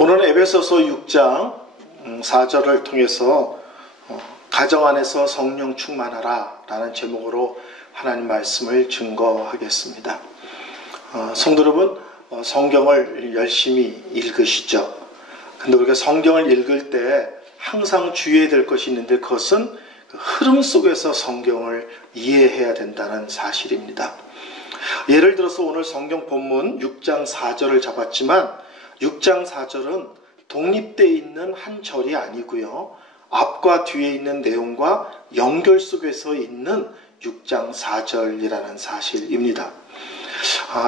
오늘은 에베소서 6장 4절을 통해서 가정 안에서 성령 충만하라 라는 제목으로 하나님 말씀을 증거하겠습니다. 성도 여러분, 성경을 열심히 읽으시죠? 근데 우리가 성경을 읽을 때 항상 주의해야 될 것이 있는데, 그것은 그 흐름 속에서 성경을 이해해야 된다는 사실입니다. 예를 들어서 오늘 성경 본문 6장 4절을 잡았지만 6장 4절은 독립되어 있는 한 절이 아니고요, 앞과 뒤에 있는 내용과 연결 속에서 있는 6장 4절이라는 사실입니다.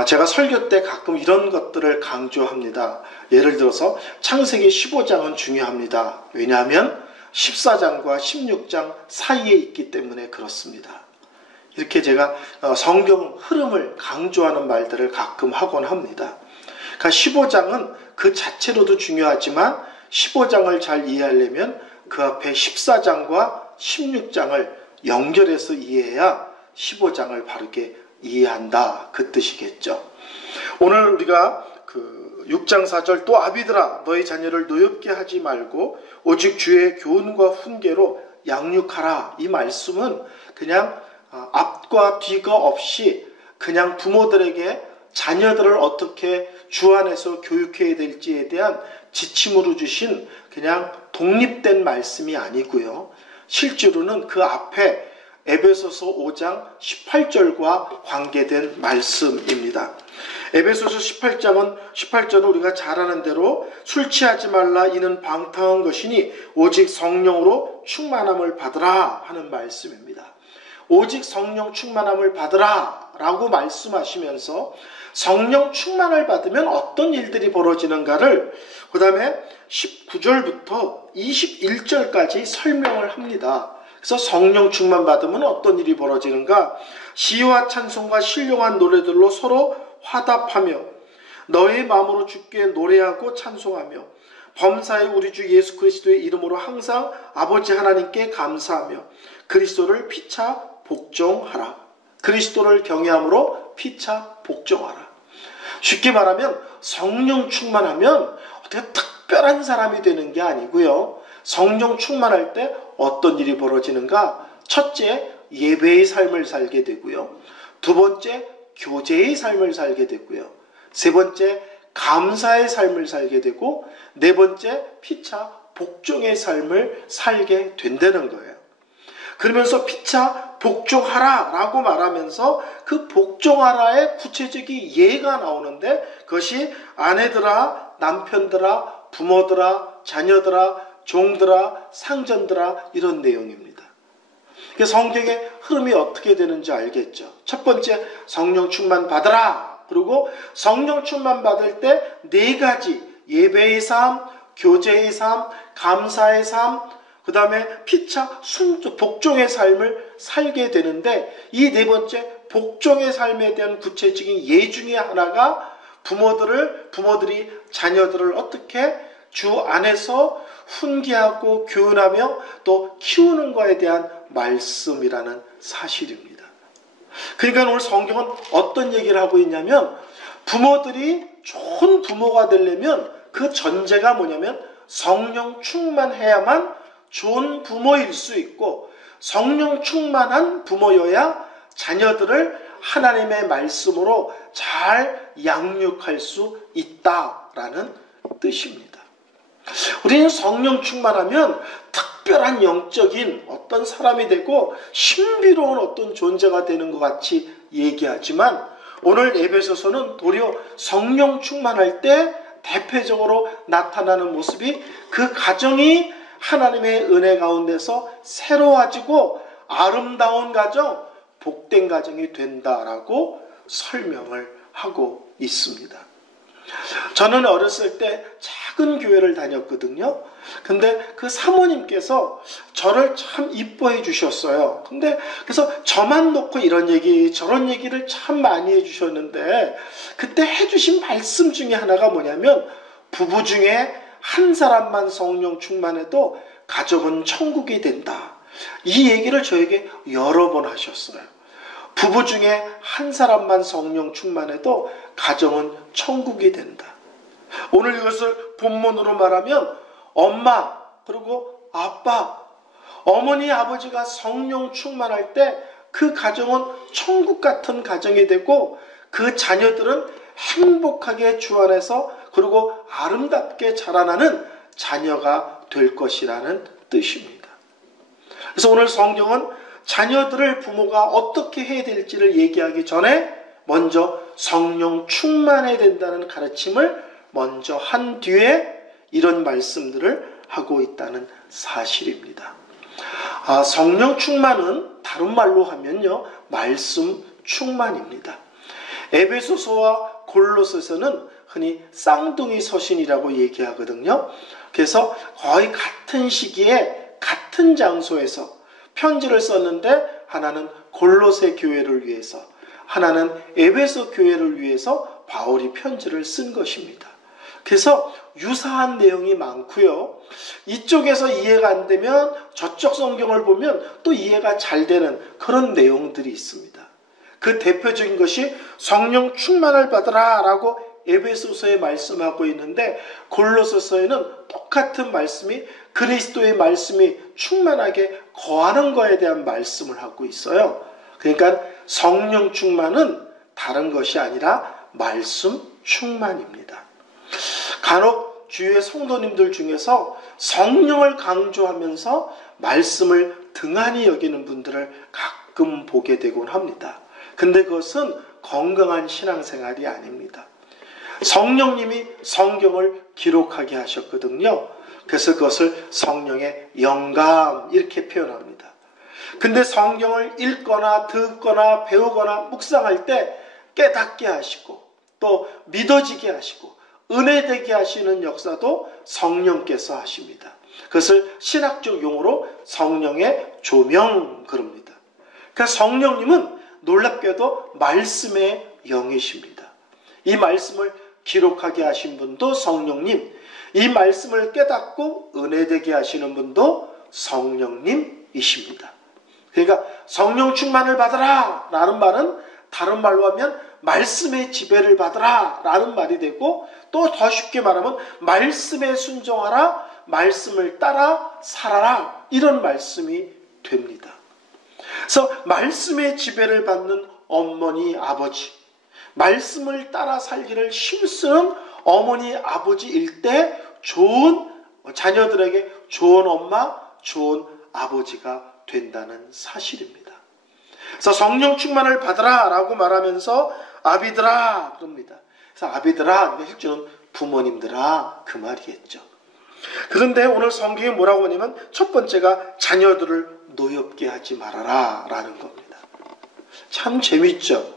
제가 설교 때 가끔 이런 것들을 강조합니다. 예를 들어서 창세기 15장은 중요합니다. 왜냐하면 14장과 16장 사이에 있기 때문에 그렇습니다. 이렇게 제가 성경 흐름을 강조하는 말들을 가끔 하곤 합니다. 그러니까 15장은 그 자체로도 중요하지만 15장을 잘 이해하려면 그 앞에 14장과 16장을 연결해서 이해해야 15장을 바르게 이해한다, 그 뜻이겠죠. 오늘 우리가 그 6장 4절 또 아비들아 너희 자녀를 노엽게 하지 말고 오직 주의 교훈과 훈계로 양육하라, 이 말씀은 그냥 앞과 뒤가 없이 그냥 부모들에게 자녀들을 어떻게 주 안에서 교육해야 될지에 대한 지침으로 주신 그냥 독립된 말씀이 아니고요, 실제로는 그 앞에 에베소서 5장 18절과 관계된 말씀입니다. 에베소서 18절은 우리가 잘 아는 대로 술 취하지 말라 이는 방탕한 것이니 오직 성령으로 충만함을 받으라 하는 말씀입니다. 오직 성령 충만함을 받으라 라고 말씀하시면서 성령 충만을 받으면 어떤 일들이 벌어지는가를 그 다음에 19절부터 21절까지 설명을 합니다. 그래서 성령 충만 받으면 어떤 일이 벌어지는가? 시와 찬송과 신령한 노래들로 서로 화답하며 너의 마음으로 주께 노래하고 찬송하며 범사의 우리 주 예수 그리스도의 이름으로 항상 아버지 하나님께 감사하며 그리스도를 피차 복종하라. 그리스도를 경외함으로 피차 복종하라. 쉽게 말하면 성령 충만하면 어떻게 특별한 사람이 되는 게 아니고요, 성령 충만할 때 어떤 일이 벌어지는가? 첫째, 예배의 삶을 살게 되고요, 두 번째, 교제의 삶을 살게 되고요, 세 번째, 감사의 삶을 살게 되고, 네 번째, 피차 복종의 삶을 살게 된다는 거예요. 그러면서 피차 복종하라 라고 말하면서 그 복종하라의 구체적인 예가 나오는데, 그것이 아내들아, 남편들아, 부모들아, 자녀들아, 종들아, 상전들아, 이런 내용입니다. 성경의 흐름이 어떻게 되는지 알겠죠. 첫 번째, 성령 충만 받으라. 그리고 성령 충만 받을 때 네 가지, 예배의 삶, 교제의 삶, 감사의 삶, 그 다음에 피차 복종의 삶을 살게 되는데, 이 네 번째 복종의 삶에 대한 구체적인 예 중에 하나가 부모들이 자녀들을 어떻게 주 안에서 훈계하고 교훈하며 또 키우는 것에 대한 말씀이라는 사실입니다. 그러니까 오늘 성경은 어떤 얘기를 하고 있냐면, 부모들이 좋은 부모가 되려면 그 전제가 뭐냐면 성령 충만해야만 좋은 부모일 수 있고, 성령 충만한 부모여야 자녀들을 하나님의 말씀으로 잘 양육할 수 있다라는 뜻입니다. 우리는 성령 충만하면 특별한 영적인 어떤 사람이 되고 신비로운 어떤 존재가 되는 것 같이 얘기하지만, 오늘 에베소서는 도리어 성령 충만할 때 대표적으로 나타나는 모습이 그 가정이 하나님의 은혜 가운데서 새로워지고 아름다운 가정, 복된 가정이 된다라고 설명을 하고 있습니다. 저는 어렸을 때 작은 교회를 다녔거든요. 근데 그 사모님께서 저를 참 이뻐해 주셨어요. 그래서 저만 놓고 이런 얘기 저런 얘기를 참 많이 해 주셨는데, 그때 해주신 말씀 중에 하나가 뭐냐면, 부부 중에 한 사람만 성령 충만해도 가족은 천국이 된다. 이 얘기를 저에게 여러 번 하셨어요. 부부 중에 한 사람만 성령 충만해도 가정은 천국이 된다. 오늘 이것을 본문으로 말하면 엄마 그리고 아빠, 어머니 아버지가 성령 충만할 때 그 가정은 천국 같은 가정이 되고 그 자녀들은 행복하게 주 안에서 그리고 아름답게 자라나는 자녀가 될 것이라는 뜻입니다. 그래서 오늘 성경은 자녀들을 부모가 어떻게 해야 될지를 얘기하기 전에 먼저 성령 충만해야 된다는 가르침을 먼저 한 뒤에 이런 말씀들을 하고 있다는 사실입니다. 성령 충만은 다른 말로 하면요, 말씀 충만입니다. 에베소서와 골로새서는 흔히 쌍둥이 서신이라고 얘기하거든요. 그래서 거의 같은 시기에 같은 장소에서 편지를 썼는데 하나는 골로새 교회를 위해서, 하나는 에베소 교회를 위해서 바울이 편지를 쓴 것입니다. 그래서 유사한 내용이 많고요. 이쪽에서 이해가 안 되면 저쪽 성경을 보면 또 이해가 잘 되는 그런 내용들이 있습니다. 그 대표적인 것이 성령 충만을 받으라 라고 에베소서에 말씀하고 있는데 골로새서에는 똑같은 말씀이 그리스도의 말씀이 충만하게 거하는 것에 대한 말씀을 하고 있어요. 그러니까 성령 충만은 다른 것이 아니라 말씀 충만입니다. 간혹 주위의 성도님들 중에서 성령을 강조하면서 말씀을 등한히 여기는 분들을 가끔 보게 되곤 합니다. 근데 그것은 건강한 신앙생활이 아닙니다. 성령님이 성경을 기록하게 하셨거든요. 그래서 그것을 성령의 영감 이렇게 표현합니다. 근데 성경을 읽거나 듣거나 배우거나 묵상할 때 깨닫게 하시고 또 믿어지게 하시고 은혜되게 하시는 역사도 성령께서 하십니다. 그것을 신학적 용어로 성령의 조명 그럽니다. 그러니까 성령님은 놀랍게도 말씀의 영이십니다. 이 말씀을 기록하게 하신 분도 성령님, 이 말씀을 깨닫고 은혜되게 하시는 분도 성령님이십니다. 그러니까 성령 충만을 받으라 라는 말은 다른 말로 하면 말씀의 지배를 받으라 라는 말이 되고 또 더 쉽게 말하면 말씀에 순종하라, 말씀을 따라 살아라 이런 말씀이 됩니다. 그래서 말씀의 지배를 받는 어머니, 아버지, 말씀을 따라 살기를 힘쓰는 어머니, 아버지일 때 좋은 자녀들에게 좋은 엄마, 좋은 아버지가 된다는 사실입니다. 그래서 성령 충만을 받으라 라고 말하면서 아비들아 그럽니다. 그래서 아비들아, 실제로는 부모님들아 그 말이겠죠. 그런데 오늘 성경이 뭐라고 하냐면 첫 번째가 자녀들을 노엽게 하지 말아라 라는 겁니다. 참 재밌죠.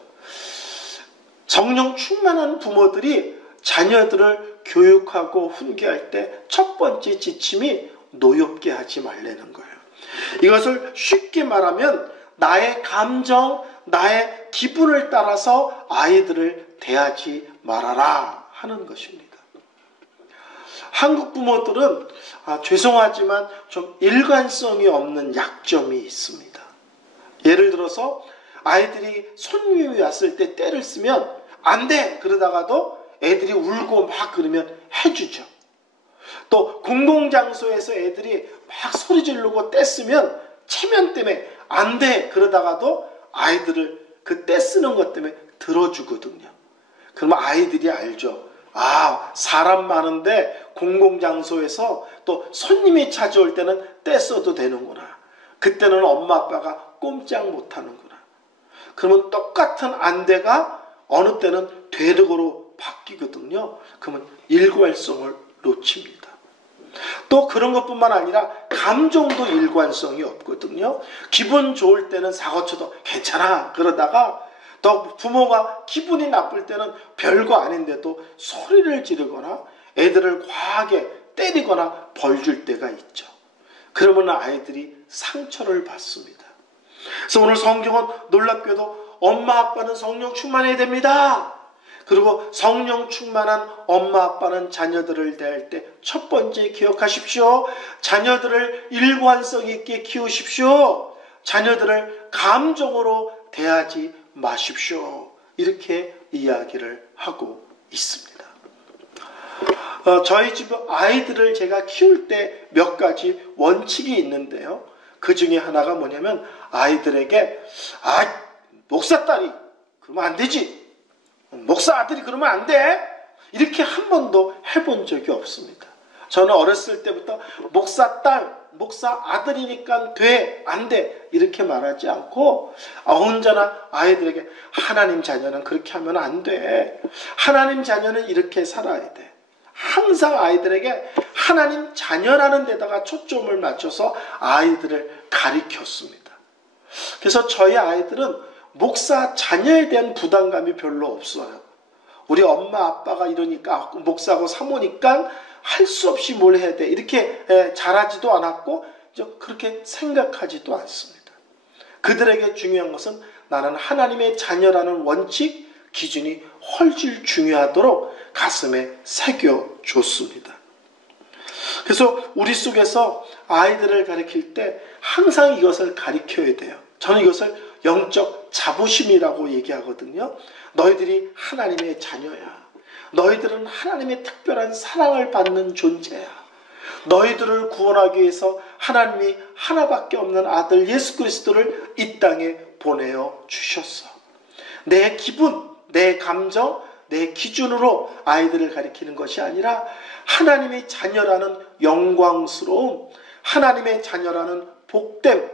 성령 충만한 부모들이 자녀들을 교육하고 훈계할 때 첫 번째 지침이 노엽게 하지 말라는 거예요. 이것을 쉽게 말하면 나의 감정, 나의 기분을 따라서 아이들을 대하지 말아라 하는 것입니다. 한국 부모들은 죄송하지만 좀 일관성이 없는 약점이 있습니다. 예를 들어서 아이들이 손님이 왔을 때 떼를 쓰면 안 돼! 그러다가도 애들이 울고 막 그러면 해주죠. 또 공공장소에서 애들이 막 소리 지르고 떼쓰면 체면 때문에 안 돼! 그러다가도 아이들을 그 떼쓰는 것 때문에 들어주거든요. 그러면 아이들이 알죠. 사람 많은데 공공장소에서 또 손님이 찾아올 때는 떼써도 되는구나. 그때는 엄마 아빠가 꼼짝 못하는구나. 그러면 똑같은 안대가 어느 때는 되도록으로 바뀌거든요. 그러면 일관성을 놓칩니다. 또 그런 것뿐만 아니라 감정도 일관성이 없거든요. 기분 좋을 때는 사고쳐도 괜찮아 그러다가 또 부모가 기분이 나쁠 때는 별거 아닌데도 소리를 지르거나 애들을 과하게 때리거나 벌 줄 때가 있죠. 그러면 아이들이 상처를 받습니다. 그래서 오늘 성경은 놀랍게도 엄마 아빠는 성령 충만해야 됩니다. 그리고 성령 충만한 엄마 아빠는 자녀들을 대할 때 첫 번째 기억하십시오. 자녀들을 일관성 있게 키우십시오. 자녀들을 감정으로 대하지 마십시오. 이렇게 이야기를 하고 있습니다. 저희 집 아이들을 제가 키울 때 몇 가지 원칙이 있는데요. 그 중에 하나가 뭐냐면 아이들에게 목사 딸이 그러면 안 되지. 목사 아들이 그러면 안 돼. 이렇게 한 번도 해본 적이 없습니다. 저는 어렸을 때부터 목사 딸, 목사 아들이니까 돼, 안 돼 이렇게 말하지 않고 언제나 아이들에게 하나님 자녀는 그렇게 하면 안 돼. 하나님 자녀는 이렇게 살아야 돼. 항상 아이들에게 하나님 자녀라는 데다가 초점을 맞춰서 아이들을 가르쳤습니다. 그래서 저희 아이들은 목사 자녀에 대한 부담감이 별로 없어요. 우리 엄마 아빠가 이러니까 목사하고 사모니까 할 수 없이 뭘 해야 돼 이렇게 잘하지도 않았고 그렇게 생각하지도 않습니다. 그들에게 중요한 것은 나는 하나님의 자녀라는 원칙, 기준이 훨씬 중요하도록 가슴에 새겨줬습니다. 그래서 우리 속에서 아이들을 가르칠 때 항상 이것을 가르쳐야 돼요. 저는 이것을 영적 자부심이라고 얘기하거든요. 너희들이 하나님의 자녀야. 너희들은 하나님의 특별한 사랑을 받는 존재야. 너희들을 구원하기 위해서 하나님이 하나밖에 없는 아들 예수 그리스도를 이 땅에 보내어 주셨어. 내 기분, 내 감정, 내 기준으로 아이들을 가리키는 것이 아니라 하나님의 자녀라는 영광스러움, 하나님의 자녀라는 복됨,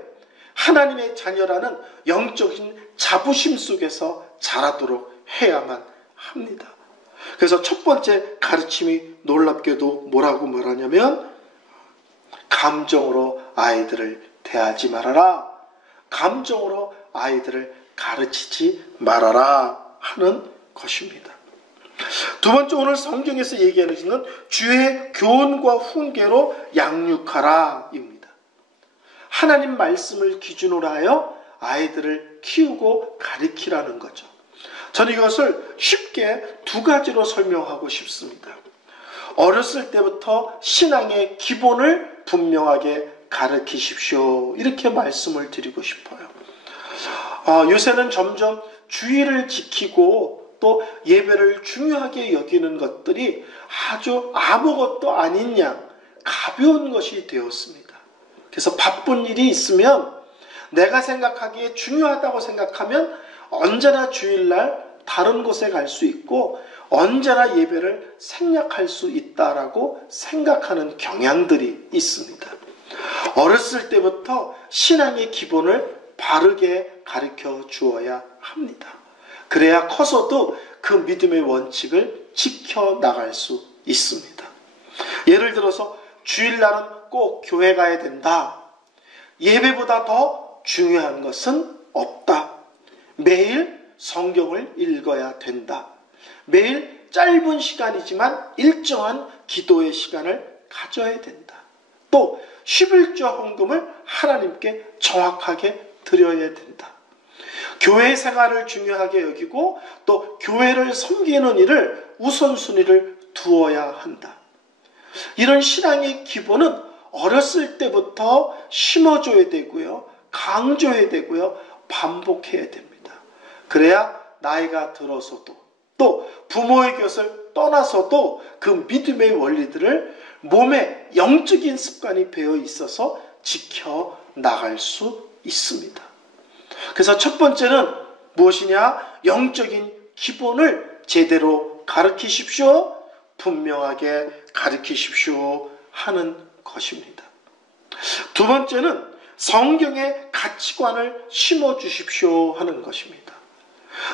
하나님의 자녀라는 영적인 자부심 속에서 자라도록 해야만 합니다. 그래서 첫 번째 가르침이 놀랍게도 뭐라고 말하냐면 감정으로 아이들을 대하지 말아라. 감정으로 아이들을 가르치지 말아라 하는 것입니다. 두 번째, 오늘 성경에서 얘기하는 것은 주의 교훈과 훈계로 양육하라 입니다. 하나님 말씀을 기준으로 하여 아이들을 키우고 가르치라는 거죠. 저는 이것을 쉽게 두 가지로 설명하고 싶습니다. 어렸을 때부터 신앙의 기본을 분명하게 가르치십시오. 이렇게 말씀을 드리고 싶어요. 요새는 점점 주의를 지키고 또 예배를 중요하게 여기는 것들이 아주 아무것도 아닌 양 가벼운 것이 되었습니다. 그래서 바쁜 일이 있으면 내가 생각하기에 중요하다고 생각하면 언제나 주일날 다른 곳에 갈 수 있고 언제나 예배를 생략할 수 있다라고 생각하는 경향들이 있습니다. 어렸을 때부터 신앙의 기본을 바르게 가르쳐 주어야 합니다. 그래야 커서도 그 믿음의 원칙을 지켜나갈 수 있습니다. 예를 들어서 주일날은 꼭 교회 가야 된다. 예배보다 더 중요한 것은 없다. 매일 성경을 읽어야 된다. 매일 짧은 시간이지만 일정한 기도의 시간을 가져야 된다. 또 11조 헌금을 하나님께 정확하게 드려야 된다. 교회 생활을 중요하게 여기고 또 교회를 섬기는 일을 우선순위를 두어야 한다. 이런 신앙의 기본은 어렸을 때부터 심어줘야 되고요. 강조해야 되고요. 반복해야 됩니다. 그래야 나이가 들어서도 또 부모의 곁을 떠나서도 그 믿음의 원리들을 몸에 영적인 습관이 배어 있어서 지켜나갈 수 있습니다. 그래서 첫 번째는 무엇이냐? 영적인 기본을 제대로 가르치십시오. 분명하게 가르치십시오 하는 것입니다. 두 번째는 성경의 가치관을 심어주십시오 하는 것입니다.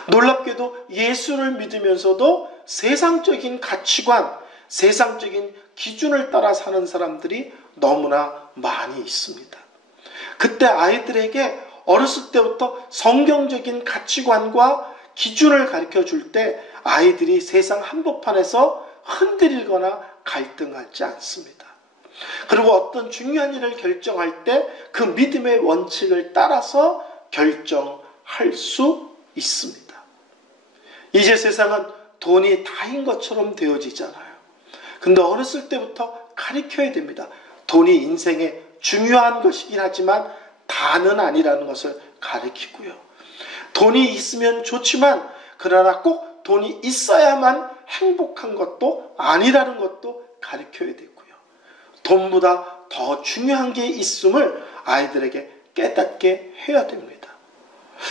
놀랍게도 예수를 믿으면서도 세상적인 가치관, 세상적인 기준을 따라 사는 사람들이 너무나 많이 있습니다. 그때 아이들에게 어렸을 때부터 성경적인 가치관과 기준을 가르쳐 줄 때 아이들이 세상 한복판에서 흔들리거나 갈등하지 않습니다. 그리고 어떤 중요한 일을 결정할 때 그 믿음의 원칙을 따라서 결정할 수 있습니다. 이제 세상은 돈이 다인 것처럼 되어지잖아요. 근데 어렸을 때부터 가르쳐야 됩니다. 돈이 인생에 중요한 것이긴 하지만 다는 아니라는 것을 가르치고요. 돈이 있으면 좋지만 그러나 꼭 돈이 있어야만 행복한 것도 아니라는 것도 가르쳐야 되고요. 돈보다 더 중요한 게 있음을 아이들에게 깨닫게 해야 됩니다.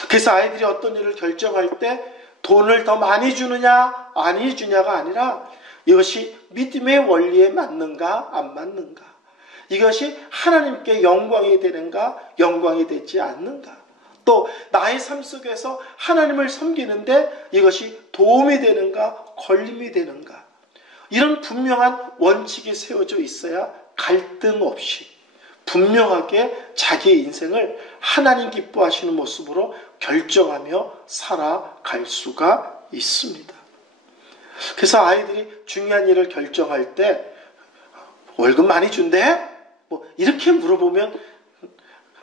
그래서 아이들이 어떤 일을 결정할 때 돈을 더 많이 주느냐 많이 주냐가 아니라 이것이 믿음의 원리에 맞는가 안 맞는가, 이것이 하나님께 영광이 되는가 영광이 되지 않는가, 또 나의 삶 속에서 하나님을 섬기는데 이것이 도움이 되는가 걸림이 되는가, 이런 분명한 원칙이 세워져 있어야 갈등 없이 분명하게 자기의 인생을 하나님 기뻐하시는 모습으로 결정하며 살아갈 수가 있습니다. 그래서 아이들이 중요한 일을 결정할 때 월급 많이 준대? 뭐 이렇게 물어보면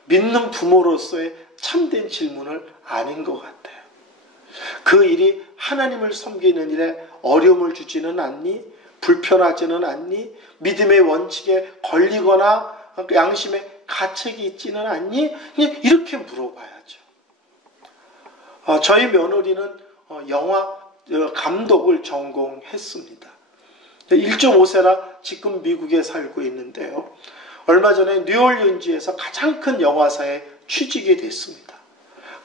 믿는 부모로서의 참된 질문을 아닌 것 같아요. 그 일이 하나님을 섬기는 일에 어려움을 주지는 않니? 불편하지는 않니? 믿음의 원칙에 걸리거나 양심에 가책이 있지는 않니? 이렇게 물어봐야죠. 저희 며느리는 영화 감독을 전공했습니다. 1.5세라 지금 미국에 살고 있는데요. 얼마 전에 뉴올리언즈에서 가장 큰 영화사에 취직이 됐습니다.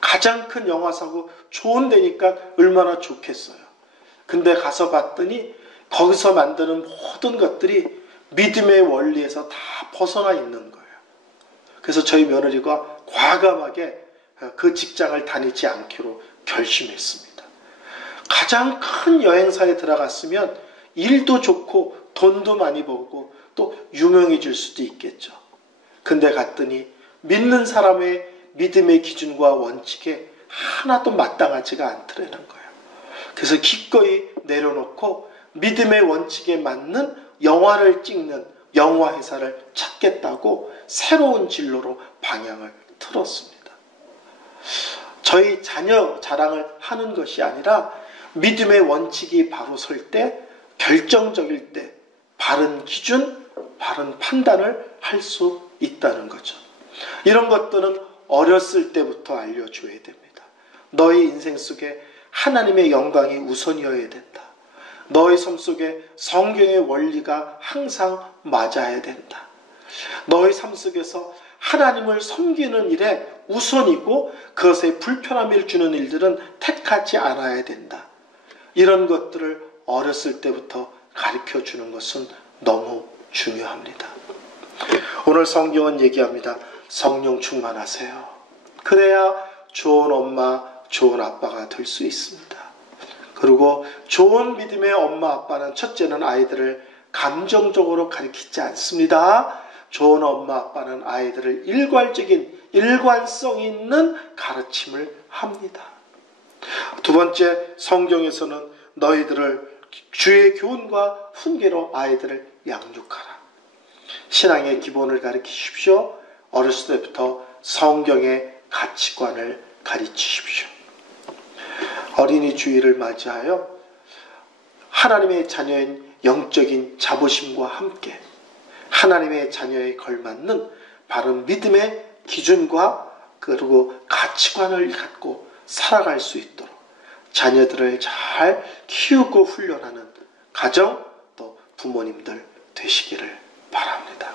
가장 큰 영화사고 좋은 데니까 얼마나 좋겠어요. 근데 가서 봤더니 거기서 만드는 모든 것들이 믿음의 원리에서 다 벗어나 있는 거예요. 그래서 저희 며느리가 과감하게 그 직장을 다니지 않기로 결심했습니다. 가장 큰 여행사에 들어갔으면 일도 좋고 돈도 많이 벌고 또 유명해질 수도 있겠죠. 근데 갔더니 믿는 사람의 믿음의 기준과 원칙에 하나도 마땅하지가 않더라는 거예요. 그래서 기꺼이 내려놓고 믿음의 원칙에 맞는 영화를 찍는 영화 회사를 찾겠다고 새로운 진로로 방향을 틀었습니다. 저희 자녀 자랑을 하는 것이 아니라 믿음의 원칙이 바로 설 때, 결정적일 때 바른 기준, 바른 판단을 할 수 있다는 거죠. 이런 것들은 어렸을 때부터 알려줘야 됩니다. 너의 인생 속에 하나님의 영광이 우선이어야 된다. 너의 삶 속에 성경의 원리가 항상 맞아야 된다. 너의 삶 속에서 하나님을 섬기는 일에 우선이고 그것에 불편함을 주는 일들은 택하지 않아야 된다. 이런 것들을 어렸을 때부터 가르쳐주는 것은 너무 중요합니다. 오늘 성경은 얘기합니다. 성령 충만하세요. 그래야 좋은 엄마, 좋은 아빠가 될 수 있습니다. 그리고 좋은 믿음의 엄마, 아빠는 첫째는 아이들을 감정적으로 가르치지 않습니다. 좋은 엄마, 아빠는 아이들을 일관성 있는 가르침을 합니다. 두 번째, 성경에서는 너희들을 주의 교훈과 훈계로 아이들을 양육하라. 신앙의 기본을 가르치십시오. 어렸을 때부터 성경의 가치관을 가르치십시오. 어린이 주일을 맞이하여 하나님의 자녀인 영적인 자부심과 함께 하나님의 자녀에 걸맞는 바른 믿음의 기준과 그리고 가치관을 갖고 살아갈 수 있도록 자녀들을 잘 키우고 훈련하는 가정 또 부모님들 되시기를 바랍니다.